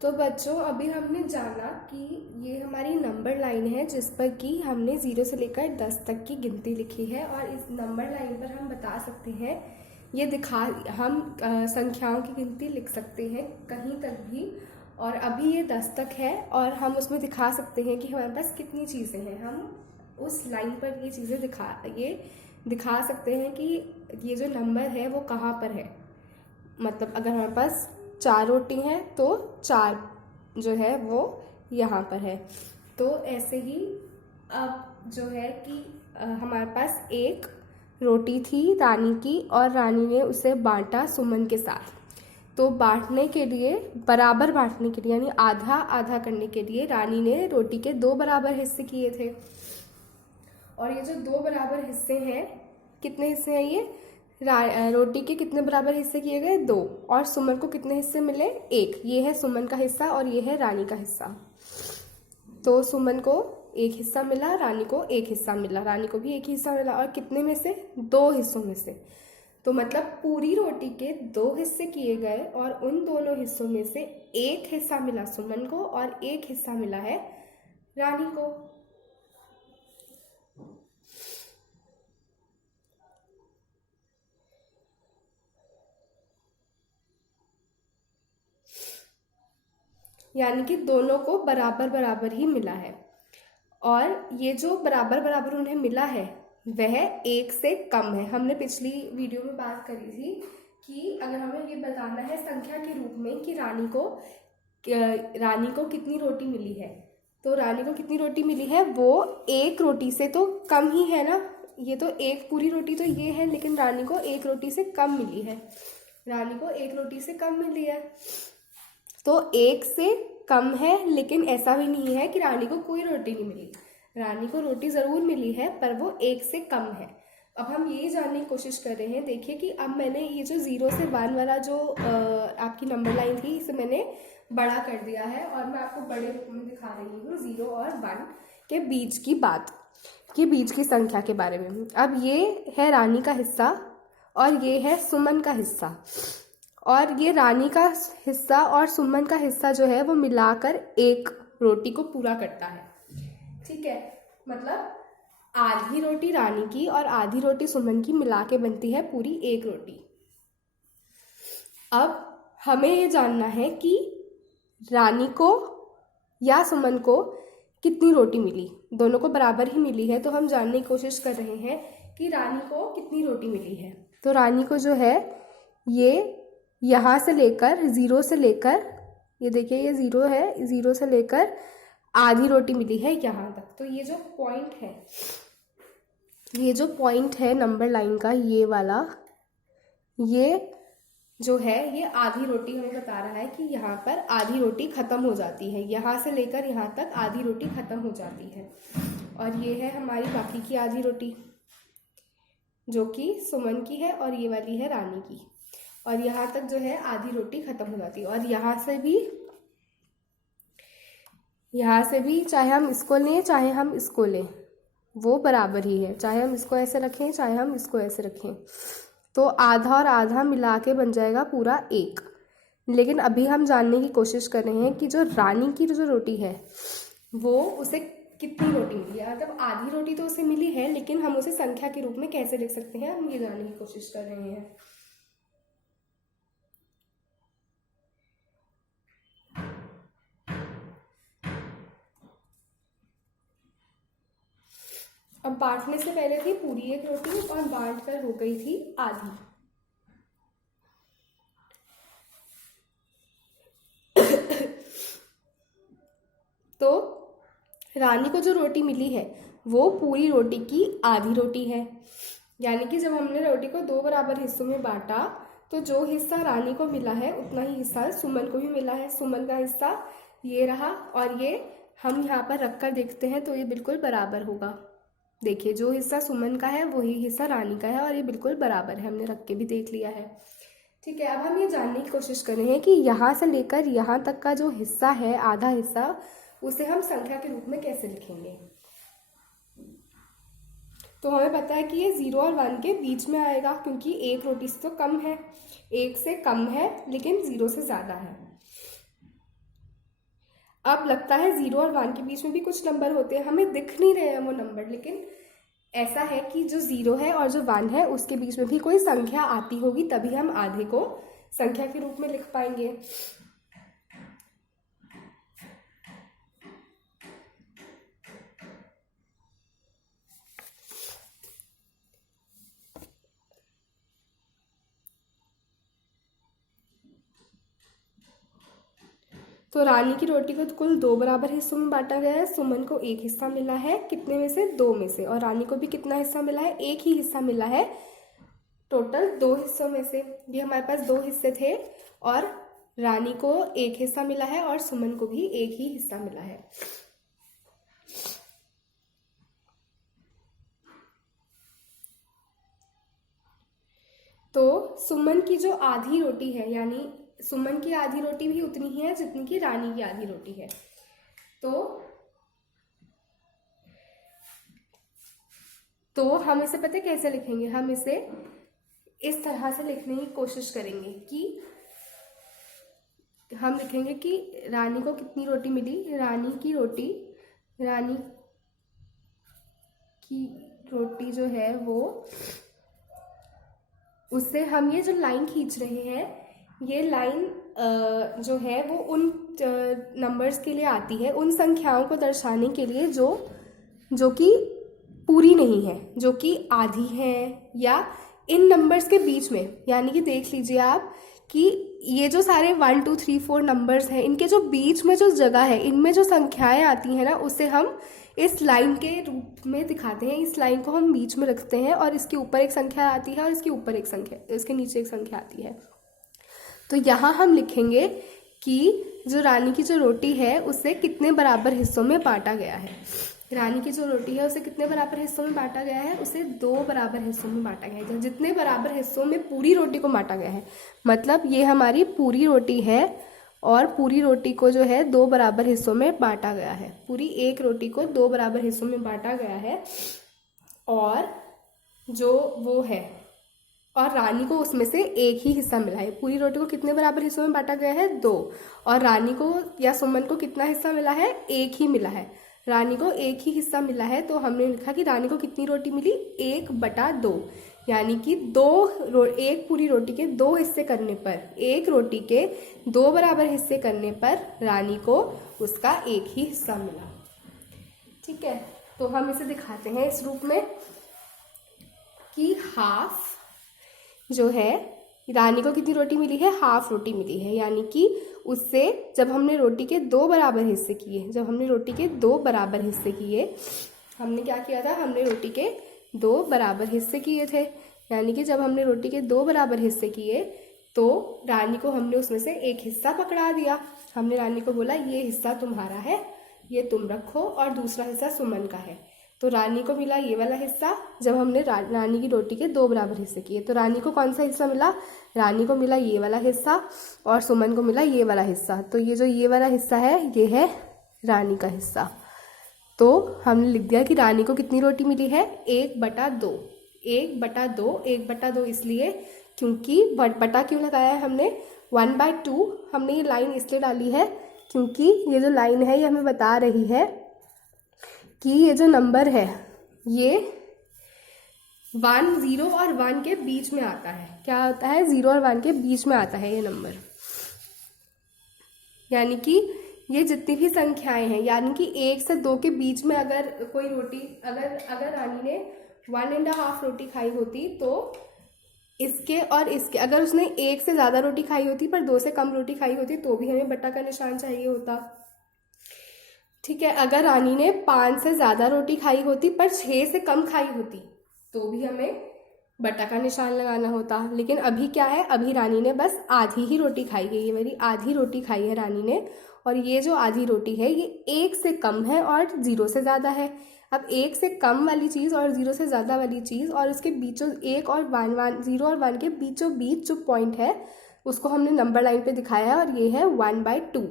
तो बच्चों अभी हमने जाना कि ये हमारी नंबर लाइन है जिस पर कि हमने 0 से लेकर 10 तक की गिनती लिखी है और इस नंबर लाइन पर हम बता सकते हैं ये दिखा हम संख्याओं की गिनती लिख सकते हैं कहीं तक भी। और अभी ये 10 तक है और हम उसमें दिखा सकते हैं कि हमारे पास कितनी चीज़ें हैं। हम उस लाइन पर ये चीज़ें दिखा सकते हैं कि ये जो नंबर है वो कहाँ पर है। मतलब अगर हमारे पास 4 रोटी हैं तो 4 जो है वो यहाँ पर है। तो ऐसे ही अब जो है कि हमारे पास एक रोटी थी रानी की और रानी ने उसे बांटा सुमन के साथ। तो बांटने के लिए, बराबर बांटने के लिए यानी आधा आधा करने के लिए रानी ने रोटी के 2 बराबर हिस्से किए थे। और ये जो 2 बराबर हिस्से हैं, कितने हिस्से हैं ये? रोटी के कितने बराबर हिस्से किए गए? 2। और सुमन को कितने हिस्से मिले? 1। ये है सुमन का हिस्सा और ये है रानी का हिस्सा। तो सुमन को 1 हिस्सा मिला, रानी को 1 हिस्सा मिला, रानी को भी 1 हिस्सा मिला। और कितने में से? 2 हिस्सों में से। तो मतलब पूरी रोटी के 2 हिस्से किए गए और उन दोनों हिस्सों में से 1 हिस्सा मिला सुमन को और 1 हिस्सा मिला है रानी को। यानी कि दोनों को बराबर बराबर ही मिला है। और ये जो बराबर बराबर उन्हें मिला है वह 1 से कम है। हमने पिछली वीडियो में बात करी थी कि अगर हमें ये बताना है संख्या के रूप में कि रानी को कितनी रोटी मिली है, तो रानी को कितनी रोटी मिली है वो 1 रोटी से तो कम ही है ना। ये तो 1 पूरी रोटी तो ये है, लेकिन रानी को 1 रोटी से कम मिली है। रानी को 1 रोटी से कम मिली है तो 1 से कम है, लेकिन ऐसा भी नहीं है कि रानी को कोई रोटी नहीं मिली। रानी को रोटी ज़रूर मिली है पर वो 1 से कम है। अब हम यही जानने की कोशिश कर रहे हैं। देखिए कि अब मैंने ये जो 0 से 1 वाला जो आपकी नंबर लाइन थी इसे मैंने बड़ा कर दिया है और मैं आपको बड़े रूप में दिखा रही हूँ 0 और 1 के बीच की बात, कि बीच की संख्या के बारे में। अब ये है रानी का हिस्सा और ये है सुमन का हिस्सा। और ये रानी का हिस्सा और सुमन का हिस्सा जो है वो मिलाकर 1 रोटी को पूरा करता है। ठीक है, मतलब आधी रोटी रानी की और आधी रोटी सुमन की मिला के बनती है पूरी 1 रोटी। अब हमें ये जानना है कि रानी को या सुमन को कितनी रोटी मिली। दोनों को बराबर ही मिली है, तो हम जानने की कोशिश कर रहे हैं कि रानी को कितनी रोटी मिली है। तो रानी को जो है ये यहाँ से लेकर 0 से लेकर, ये देखिए ये 0 है, 0 से लेकर आधी रोटी मिली है यहाँ तक। तो ये जो पॉइंट है नंबर लाइन का, ये वाला, ये जो है ये आधी रोटी हमें बता रहा है कि यहाँ पर आधी रोटी खत्म हो जाती है। यहाँ से लेकर यहाँ तक आधी रोटी खत्म हो जाती है। और ये है हमारी बाकी की आधी रोटी जो कि सुमन की है और ये वाली है रानी की। और यहाँ तक जो है आधी रोटी खत्म हो जाती है। और यहाँ से भी चाहे हम इसको लें चाहे हम इसको लें वो बराबर ही है। चाहे हम इसको ऐसे रखें चाहे हम इसको ऐसे रखें, तो आधा और आधा मिला के बन जाएगा पूरा 1। लेकिन अभी हम जानने की कोशिश कर रहे हैं कि जो रानी की जो रोटी है वो उसे कितनी रोटी मिली है। मतलब आधी रोटी तो उसे मिली है, लेकिन हम उसे संख्या के रूप में कैसे लिख सकते हैं, हम ये जानने की कोशिश कर रहे हैं। अब बांटने से पहले थी पूरी 1 रोटी और बांट कर हो गई थी आधी। तो रानी को जो रोटी मिली है वो पूरी रोटी की आधी रोटी है। यानी कि जब हमने रोटी को 2 बराबर हिस्सों में बांटा तो जो हिस्सा रानी को मिला है उतना ही हिस्सा सुमन को भी मिला है। सुमन का हिस्सा ये रहा और ये हम यहाँ पर रख कर देखते हैं तो ये बिल्कुल बराबर होगा। देखिए जो हिस्सा सुमन का है वही हिस्सा रानी का है और ये बिल्कुल बराबर है, हमने रख के भी देख लिया है। ठीक है, अब हम ये जानने की कोशिश कर रहे हैं कि यहाँ से लेकर यहाँ तक का जो हिस्सा है, आधा हिस्सा, उसे हम संख्या के रूप में कैसे लिखेंगे। तो हमें पता है कि ये 0 और 1 के बीच में आएगा, क्योंकि 1 रोटी से तो कम है, 1 से कम है लेकिन 0 से ज़्यादा है। अब लगता है 0 और 1 के बीच में भी कुछ नंबर होते हैं, हमें दिख नहीं रहे हैं वो नंबर, लेकिन ऐसा है कि जो 0 है और जो 1 है उसके बीच में भी कोई संख्या आती होगी, तभी हम आधे को संख्या के रूप में लिख पाएंगे। तो रानी की रोटी को कुल 2 बराबर हिस्सों में बांटा गया है। सुमन को एक हिस्सा मिला है, कितने में से? 2 में से। और रानी को भी कितना हिस्सा मिला है? एक ही हिस्सा मिला है, टोटल 2 हिस्सों में से। ये हमारे पास 2 हिस्से थे और रानी को एक हिस्सा मिला है और सुमन को भी एक ही हिस्सा मिला है। तो सुमन की जो आधी रोटी है, यानी सुमन की आधी रोटी भी उतनी ही है जितनी की रानी की आधी रोटी है। तो हम इसे पता है कैसे लिखेंगे? हम इसे इस तरह से लिखने की कोशिश करेंगे कि हम लिखेंगे कि रानी को कितनी रोटी मिली, रानी की रोटी जो है वो, उससे हम ये जो लाइन खींच रहे हैं, ये लाइन जो है वो उन नंबर्स के लिए आती है, उन संख्याओं को दर्शाने के लिए जो कि पूरी नहीं है, जो कि आधी है, या इन नंबर्स के बीच में। यानी कि देख लीजिए आप कि ये जो सारे 1 2 3 4 नंबर्स हैं, इनके जो बीच में जो जगह है, इनमें जो संख्याएं आती हैं ना, उसे हम इस लाइन के रूप में दिखाते हैं। इस लाइन को हम बीच में रखते हैं और इसके ऊपर एक संख्या आती है और इसके ऊपर एक संख्या, इसके नीचे एक संख्या आती है। तो यहाँ हम लिखेंगे कि जो रानी की जो रोटी है उसे कितने बराबर हिस्सों में बांटा गया है। रानी की जो रोटी है उसे कितने बराबर हिस्सों में बांटा गया है? उसे 2 बराबर हिस्सों में बांटा गया है। जितने बराबर हिस्सों में पूरी रोटी को बांटा गया है, मतलब ये हमारी पूरी रोटी है और पूरी रोटी को जो है 2 बराबर हिस्सों में बांटा गया है। पूरी एक रोटी को 2 बराबर हिस्सों में बांटा गया है और जो वो है, और रानी को उसमें से एक ही हिस्सा मिला है। पूरी रोटी को कितने बराबर हिस्सों में बांटा गया है? 2। और रानी को या सुमन को कितना हिस्सा मिला है? एक ही मिला है। रानी को एक ही हिस्सा मिला है, तो हमने लिखा कि रानी को कितनी रोटी मिली? 1/2। यानी कि एक पूरी रोटी के 2 हिस्से करने पर, एक रोटी के 2 बराबर हिस्से करने पर रानी को उसका एक ही हिस्सा मिला। ठीक है, तो हम इसे दिखाते हैं इस रूप में कि हाफ जो है, रानी को कितनी रोटी मिली है? हाफ रोटी मिली है। यानी कि उससे जब हमने रोटी के 2 बराबर हिस्से किए, हमने क्या किया था? हमने रोटी के 2 बराबर हिस्से किए थे। यानी कि जब हमने रोटी के 2 बराबर हिस्से किए तो रानी को हमने उसमें से एक हिस्सा पकड़ा दिया। हमने रानी को बोला ये हिस्सा तुम्हारा है, ये तुम रखो, और दूसरा हिस्सा सुमन का है। तो रानी को मिला ये वाला हिस्सा जब हमने रानी की रोटी के 2 बराबर हिस्से किए। तो रानी को कौन सा हिस्सा मिला? रानी को मिला ये वाला हिस्सा और सुमन को मिला ये वाला हिस्सा। तो ये जो ये वाला हिस्सा है, ये है रानी का हिस्सा। तो हमने लिख दिया कि रानी को कितनी रोटी मिली है? 1/2। 1/2 इसलिए क्योंकि बटा क्यों लगाया है हमने? 1/2 हमने ये लाइन इसलिए डाली है क्योंकि ये जो लाइन है ये हमें बता रही है कि ये जो नंबर है ये 0 और 1 के बीच में आता है। क्या होता है? 0 और 1 के बीच में आता है ये नंबर। यानी कि ये जितनी भी संख्याएं हैं, यानी कि 1 से 2 के बीच में अगर कोई रोटी, अगर रानी ने 1.5 रोटी खाई होती तो इसके और इसके, अगर उसने 1 से ज़्यादा रोटी खाई होती पर 2 से कम रोटी खाई होती तो भी हमें बटा का निशान चाहिए होता। ठीक है, अगर रानी ने 5 से ज़्यादा रोटी खाई होती पर 6 से कम खाई होती तो भी हमें बटा का निशान लगाना होता। लेकिन अभी क्या है? अभी रानी ने बस आधी ही रोटी खाई है। ये मेरी आधी रोटी खाई है रानी ने, और ये जो आधी रोटी है ये 1 से कम है और 0 से ज़्यादा है। अब 1 से कम वाली चीज़ और 0 से ज़्यादा वाली चीज़ और उसके बीचों 1 और 1 0 और 1 के बीचों बीच जो पॉइंट है उसको हमने नंबर लाइन पे दिखाया है, और ये है 1/2।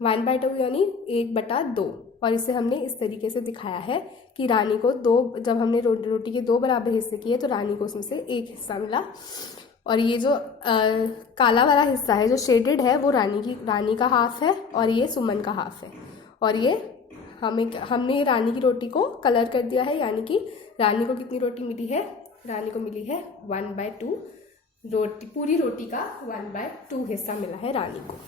1/2 यानी 1/2। और इसे हमने इस तरीके से दिखाया है कि रानी को जब हमने रोटी के 2 बराबर हिस्से किए तो रानी को उसमें से एक हिस्सा मिला और ये जो काला वाला हिस्सा है जो शेडेड है वो रानी का हाफ है और ये सुमन का हाफ है। और ये हमने रानी की रोटी को कलर कर दिया है, यानी कि रानी को कितनी रोटी मिली है, रानी को मिली है 1/2 रोटी, पूरी रोटी का 1/2 हिस्सा मिला है रानी को।